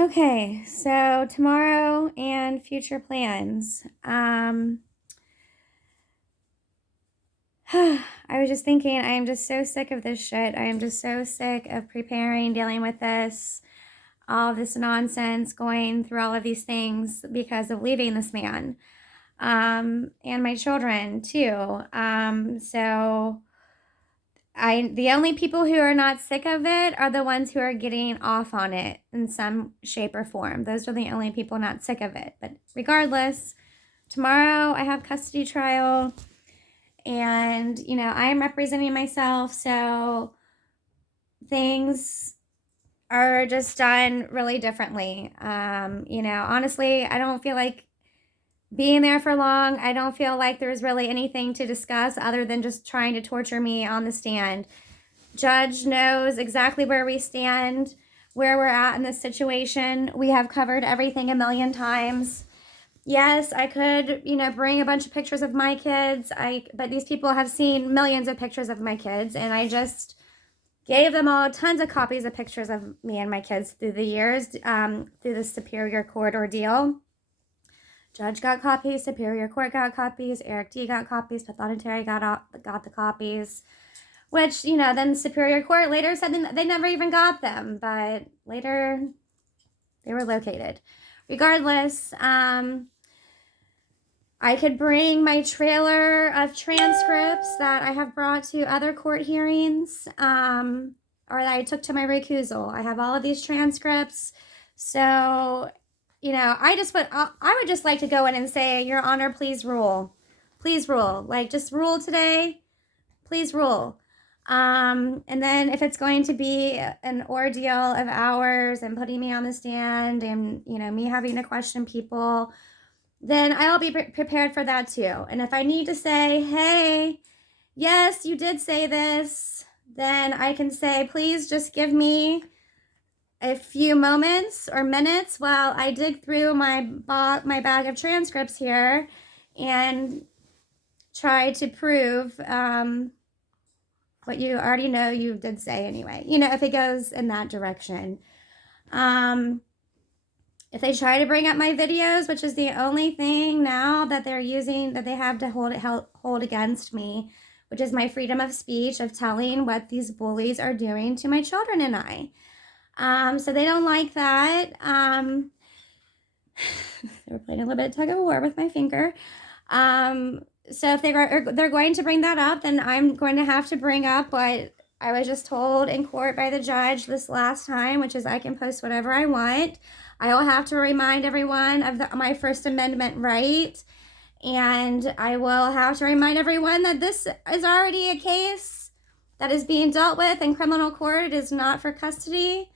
Okay, so tomorrow and future plans. I was just thinking, I am just so sick of this shit. I am just so sick of preparing, dealing with this, all of this nonsense, going through all of these things because of leaving this man. And my children too. The only people who are not sick of it are the ones who are getting off on it in some shape or form. Those are the only people not sick of it. But regardless, tomorrow I have custody trial, and I am representing myself, so things are just done really differently. Honestly, I don't feel like being there for long. I don't feel like there's really anything to discuss other than just trying to torture me on the stand. Judge knows exactly where we stand, where we're at in this situation. We have covered everything a million times. Yes, I could, bring a bunch of pictures of my kids. But these people have seen millions of pictures of my kids, and I just gave them all tons of copies of pictures of me and my kids through the years, through the Superior Court ordeal. Judge got copies, Superior Court got copies, Eric D got copies, Pathonetary got the copies, which, then the Superior Court later said they never even got them, but later they were located. Regardless, I could bring my trailer of transcripts that I have brought to other court hearings, or that I took to my recusal. I have all of these transcripts. So, I would just like to go in and say, Your Honor, please rule. Please rule. Like, just rule today. Please rule. And then if it's going to be an ordeal of hours and putting me on the stand and, me having to question people, then I'll be prepared for that too. And if I need to say, hey, yes, you did say this, then I can say, please just give me a few moments or minutes while I dig through my bag of transcripts here and try to prove what you already know you did say anyway. If it goes in that direction. If they try to bring up my videos, which is the only thing now that they're using, that they have to hold against me, which is my freedom of speech, of telling what these bullies are doing to my children and I. So they don't like that. They were playing a little bit of tug of war with my finger. So if they're going to bring that up, then I'm going to have to bring up what I was just told in court by the judge this last time, which is I can post whatever I want. I will have to remind everyone of my First Amendment right. And I will have to remind everyone that this is already a case that is being dealt with in criminal court. It is not for custody.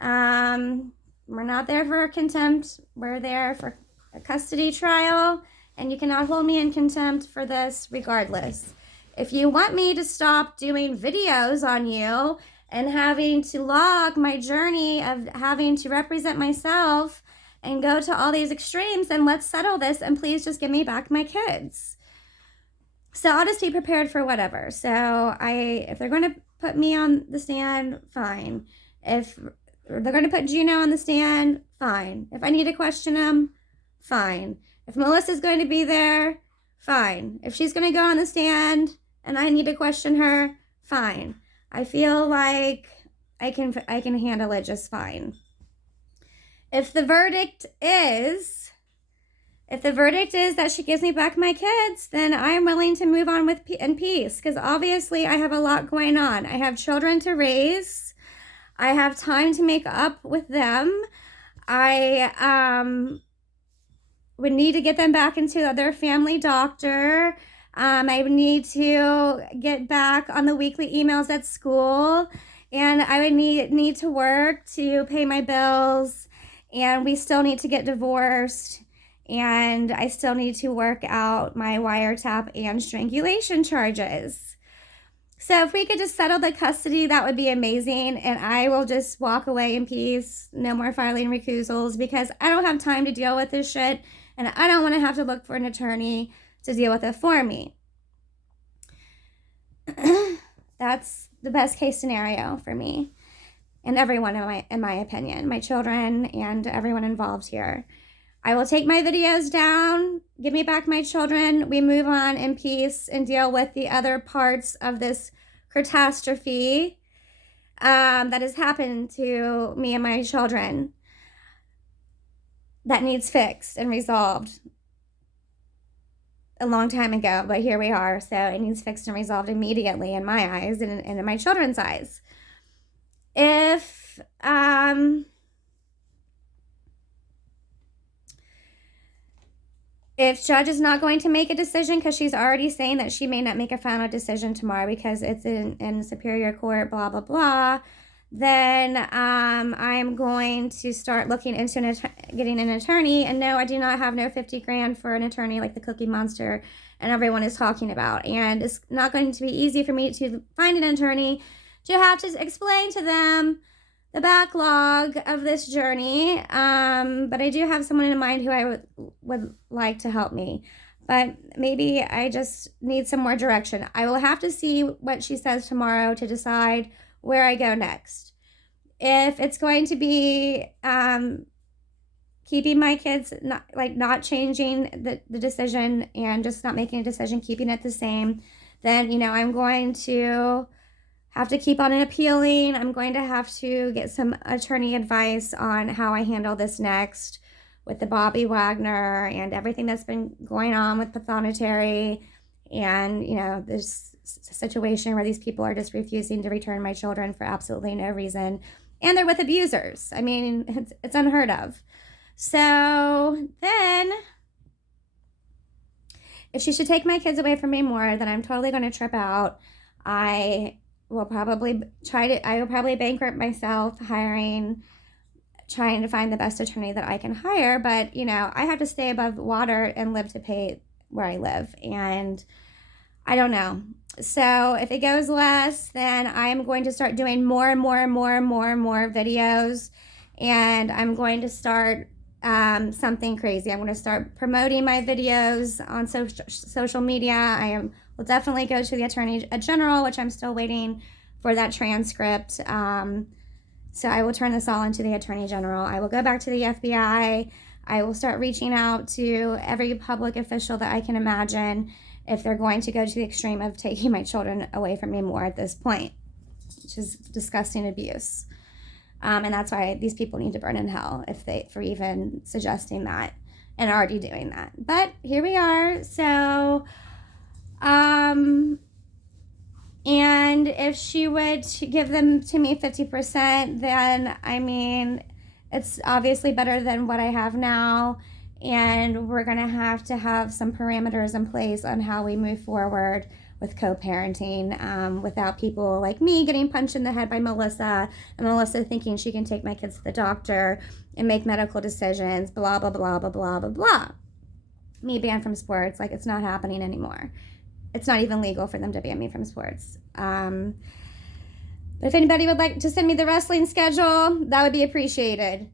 We're not there for contempt. We're there for a custody trial, and you cannot hold me in contempt for this regardless. If you want me to stop doing videos on you and having to log my journey of having to represent myself and go to all these extremes, then let's settle this and please just give me back my kids. So I'll just be prepared for whatever. So if they're going to put me on the stand, fine. If they're going to put Gino on the stand, fine. If I need to question him, fine. If Melissa's going to be there, fine. If she's going to go on the stand and I need to question her, fine. I feel like I can handle it just fine. If the verdict is that she gives me back my kids, then I am willing to move on in peace, because obviously I have a lot going on. I have children to raise. I have time to make up with them. I would need to get them back into their family doctor. I would need to get back on the weekly emails at school, and I would need to work to pay my bills, and we still need to get divorced, and I still need to work out my wiretap and strangulation charges. So if we could just settle the custody, that would be amazing, and I will just walk away in peace. No more filing recusals, because I don't have time to deal with this shit, and I don't want to have to look for an attorney to deal with it for me. That's the best case scenario for me. and everyone in my opinion, my children and everyone involved here. I will take my videos down, give me back my children, we move on in peace and deal with the other parts of this catastrophe that has happened to me and my children that needs fixed and resolved a long time ago, but here we are. So it needs fixed and resolved immediately in my eyes and in my children's eyes. If judge is not going to make a decision, because she's already saying that she may not make a final decision tomorrow because it's in superior court, blah, blah, blah, then I'm going to start looking into getting an attorney. And no, I do not have no 50 grand for an attorney like the Cookie Monster and everyone is talking about. And it's not going to be easy for me to find an attorney to have to explain to them the backlog of this journey. But I do have someone in mind who I would like to help me. But maybe I just need some more direction. I will have to see what she says tomorrow to decide where I go next. If it's going to be keeping my kids, not changing the decision and just not making a decision, keeping it the same, then, I'm going to have to keep on appealing. I'm going to have to get some attorney advice on how I handle this next with the Bobby Wagner and everything that's been going on with Pathonetary and, this situation where these people are just refusing to return my children for absolutely no reason. And they're with abusers. I mean, it's unheard of. So then, if she should take my kids away from me more, then I'm totally going to trip out. I will probably bankrupt myself trying to find the best attorney that I can hire. But, I have to stay above water and live to pay where I live. And I don't know. So if it goes less, then I'm going to start doing more and more and more and more and more videos. And I'm going to start something crazy. I'm going to start promoting my videos on social media. Will definitely go to the Attorney General, which I'm still waiting for that transcript. So I will turn this all into the Attorney General. I will go back to the FBI. I will start reaching out to every public official that I can imagine if they're going to go to the extreme of taking my children away from me more at this point, which is disgusting abuse. And that's why these people need to burn in hell for even suggesting that and already doing that. But here we are. So, and if she would give them to me 50%, then, it's obviously better than what I have now. And we're going to have some parameters in place on how we move forward with co-parenting without people like me getting punched in the head by Melissa, and Melissa thinking she can take my kids to the doctor and make medical decisions, blah, blah, blah, blah, blah, blah, blah. Me banned from sports, it's not happening anymore. It's not even legal for them to ban me from sports. But if anybody would like to send me the wrestling schedule, that would be appreciated.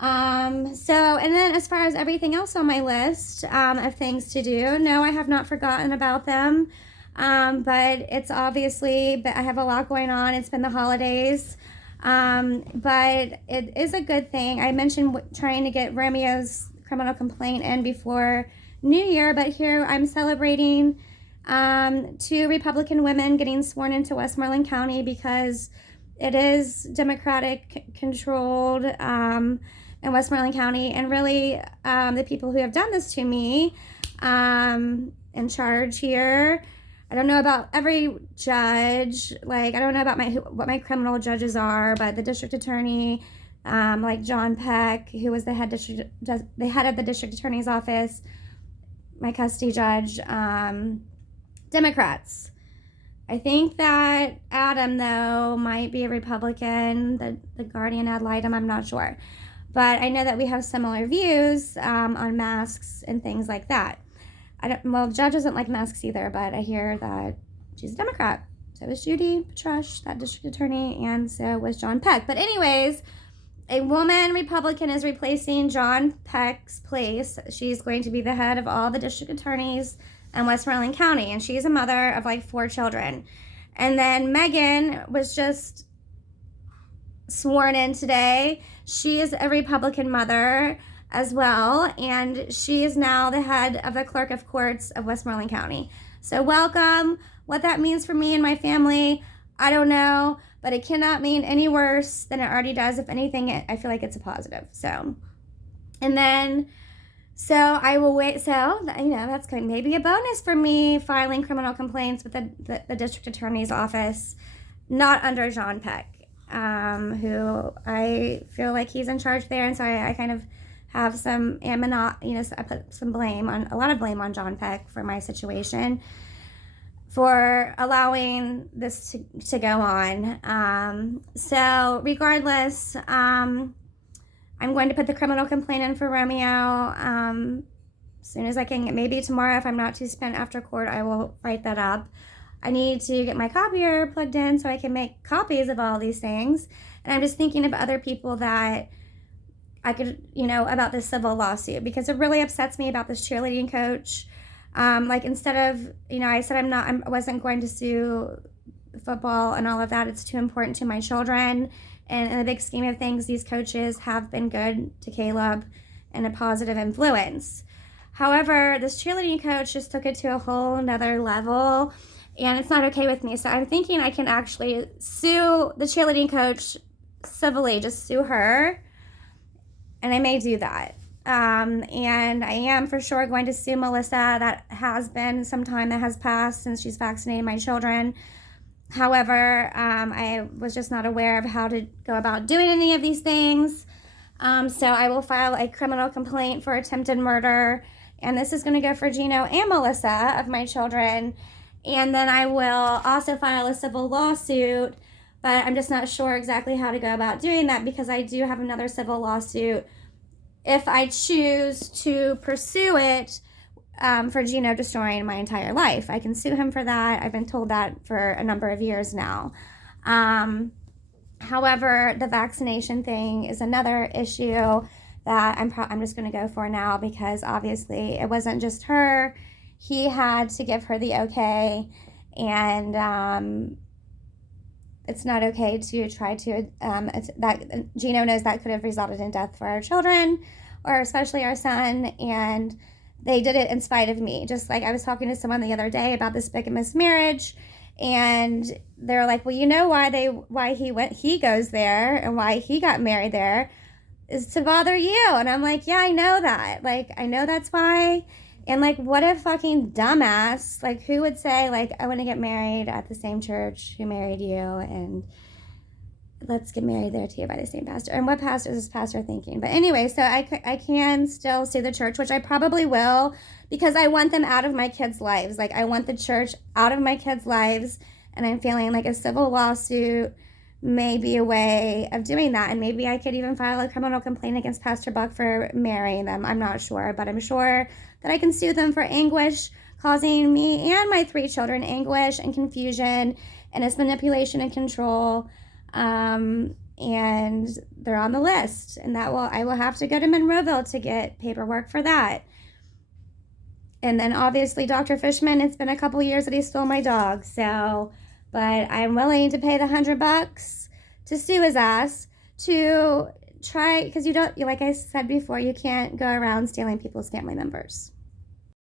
And then as far as everything else on my list of things to do, no, I have not forgotten about them. But it's obviously, I have a lot going on. It's been the holidays. But it is a good thing. I mentioned trying to get Romeo's criminal complaint in before New Year, but here I'm celebrating 2 Republican women getting sworn into Westmoreland County because it is Democratic controlled in Westmoreland County, and really the people who have done this to me in charge here. I don't know about every judge, I don't know about what my criminal judges are, but the district attorney, like John Peck, who was the head of the district attorney's office, my custody judge, Democrats. I think that Adam, though, might be a Republican, the guardian ad litem, I'm not sure. But I know that we have similar views on masks and things like that. The judge doesn't like masks either, but I hear that she's a Democrat. So was Judy Petrush, that district attorney, and so was John Peck. But anyways, a woman Republican is replacing John Peck's place. She's going to be the head of all the district attorneys in Westmoreland County, and she's a mother of 4 children. And then Megan was just sworn in today. She is a Republican mother as well, and she is now the head of the Clerk of Courts of Westmoreland County. So welcome. What that means for me and my family, I don't know, but it cannot mean any worse than it already does. If anything, I feel like it's a positive. So, and then, so I will wait. So, that's going maybe a bonus for me filing criminal complaints with the district attorney's office, not under John Peck, who I feel like he's in charge there. And so I kind of have some so I put a lot of blame on John Peck for my situation, for allowing this to go on. So regardless, I'm going to put the criminal complaint in for Romeo as soon as I can. Maybe tomorrow, if I'm not too spent after court, I will write that up. I need to get my copier plugged in so I can make copies of all these things. And I'm just thinking of other people that I could, about this civil lawsuit, because it really upsets me about this cheerleading coach. Instead of, I said I wasn't going to sue football and all of that. It's too important to my children. And in the big scheme of things, these coaches have been good to Caleb and a positive influence. However, this cheerleading coach just took it to a whole nother level, and it's not okay with me. So I'm thinking I can actually sue the cheerleading coach civilly, just sue her. And I may do that. And I am for sure going to sue Melissa. That has been some time that has passed since she's vaccinated my children. However, I was just not aware of how to go about doing any of these things. So I will file a criminal complaint for attempted murder. And this is going to go for Gino and Melissa of my children. And then I will also file a civil lawsuit. But I'm just not sure exactly how to go about doing that, because I do have another civil lawsuit if I choose to pursue it, for Gino destroying my entire life. I can sue him for that. I've been told that for a number of years now. However, the vaccination thing is another issue that I'm just going to go for now, because obviously it wasn't just her. He had to give her the okay, and it's not okay to try to, that Gino knows that could have resulted in death for our children, or especially our son, and they did it in spite of me. Just like I was talking to someone the other day about this bigamous marriage, and they're like, well, why he goes there and why he got married there is to bother you. And I'm like, yeah, I know that. Like, I know that's why. And, like, what a fucking dumbass. Like, who would say, like, I want to get married at the same church who married you, and let's get married there too by the same pastor. And what pastor is this pastor thinking? But anyway, so I can still sue the church, which I probably will, because I want them out of my kids' lives. Like, I want the church out of my kids' lives, and I'm feeling like a civil lawsuit may be a way of doing that. And maybe I could even file a criminal complaint against Pastor Buck for marrying them. I'm not sure, but I'm sure that I can sue them for anguish, causing me and my 3 children anguish and confusion, and it's manipulation and control. And they're on the list, and I will have to go to Monroeville to get paperwork for that. And then obviously Dr. Fishman, it's been a couple years that he stole my dog. So, but I'm willing to pay the $100 to sue his ass, to try, because like I said before, you can't go around stealing people's family members.